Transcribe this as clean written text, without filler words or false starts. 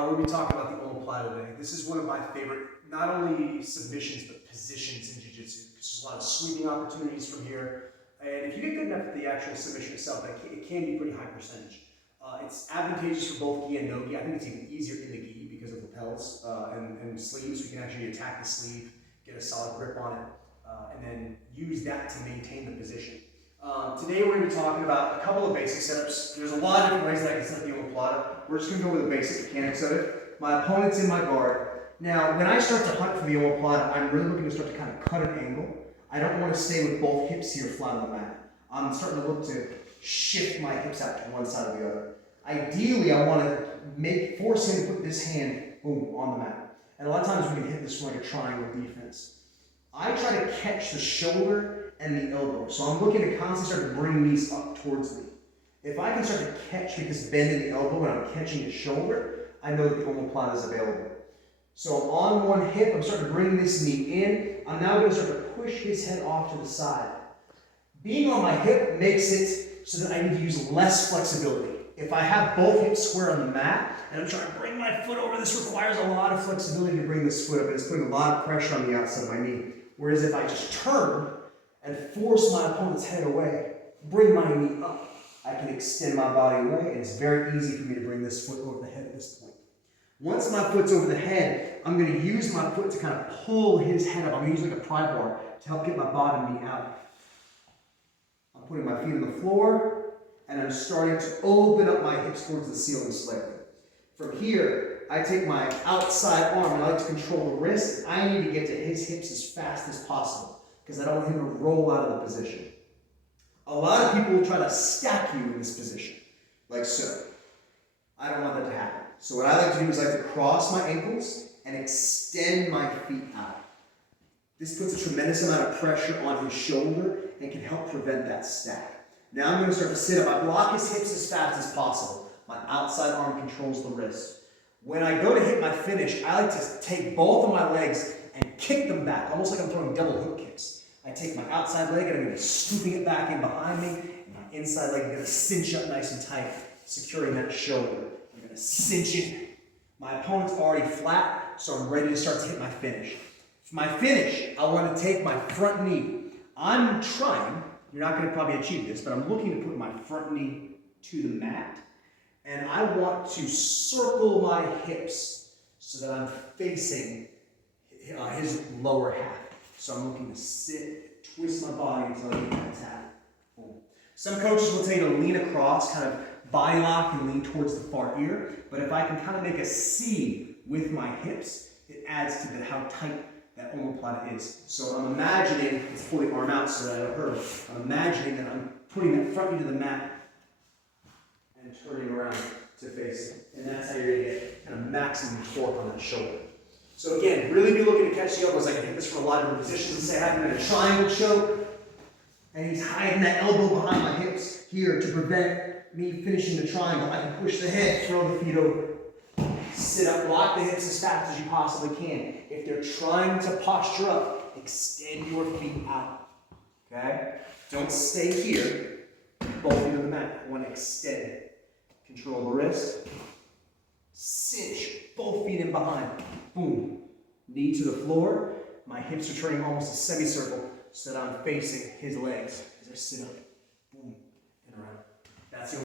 we'll be talking about the Omoplata today. This is one of my favorite, not only submissions, but positions in Jiu-Jitsu. There's a lot of sweeping opportunities from here. And if you get good enough at the actual submission itself, it can be pretty high percentage. It's advantageous for both gi and no gi. I think it's even easier in the gi because of lapels and sleeves. We can actually attack the sleeve, get a solid grip on it, and then use that to maintain the position. Today we're going to be talking about a couple of basic setups. There's a lot of different ways that I can set up the Omoplata. We're just going to go over the basic mechanics of it. My opponent's in my guard. Now, when I start to hunt for the Omoplata, I'm really looking to start to kind of cut an angle. I don't want to stay with both hips here flat on the mat. I'm starting to look to shift my hips out to one side or the other. Ideally, I want to force him to put this hand, boom, on the mat. And a lot of times we can hit this from like a triangle defense. I try to catch the shoulder and the elbow. So I'm looking to constantly start to bring these up towards me. If I can start to catch this bend in the elbow and I'm catching the shoulder, I know that the Omoplata is available. So I'm on one hip, I'm starting to bring this knee in. I'm now going to start to push his head off to the side. Being on my hip makes it so that I need to use less flexibility. If I have both hips square on the mat and I'm trying to bring my foot over, this requires a lot of flexibility to bring this foot up, and it's putting a lot of pressure on the outside of my knee. Whereas if I just turn and force my opponent's head away, bring my knee up, I can extend my body away, and it's very easy for me to bring this foot over the head at this point. Once my foot's over the head, I'm going to use my foot to kind of pull his head up. I'm going to use like a pry bar to help get my bottom knee out. I'm putting my feet on the floor, and I'm starting to open up my hips towards the ceiling slightly. From here, I take my outside arm, and I like to control the wrist. I need to get to his hips as fast as possible, because I don't want him to roll out of the position. A lot of people will try to stack you in this position, like so. I don't want that to happen. So what I like to do is I like to cross my ankles and extend my feet out. This puts a tremendous amount of pressure on his shoulder and can help prevent that stack. Now I'm going to start to sit up. I block his hips as fast as possible. My outside arm controls the wrist. When I go to hit my finish, I like to take both of my legs and kick them back, almost like I'm throwing double hook kicks. I take my outside leg and I'm going to be scooping it back in behind me, and my inside leg is going to cinch up nice and tight, securing that shoulder. I'm going to cinch it. My opponent's already flat, so I'm ready to start to hit my finish. For my finish, I want to take my front knee. I'm trying, you're not going to probably achieve this, but I'm looking to put my front knee to the mat, and I want to circle my hips so that I'm facing his lower half. So I'm looking to sit, twist my body until I get that tap. Boom. Some coaches will tell you to lean across, kind of body lock and lean towards the far ear, but if I can kind of make a C with my hips, it adds to how tight that Omoplata is. So I'm imagining, let's pull the arm out so that I don't hurt. I'm imagining that I'm putting that front knee to the mat and turning around to face it. And that's how you're going to get kind of maximum torque on that shoulder. So again, really be looking to catch the elbows. I can hit this from a lot of different positions. Let's say I have him in a triangle choke, and he's hiding that elbow behind my hips here to prevent me finishing the triangle. I can push the head, throw the feet over. Sit up, lock the hips as fast as you possibly can. If they're trying to posture up, extend your feet out. Okay? Don't stay here. Both feet on the mat. I want to extend. Control the wrist. Cinch. Both feet in behind. Boom. Knee to the floor. My hips are turning almost a semicircle so that I'm facing his legs as I sit up.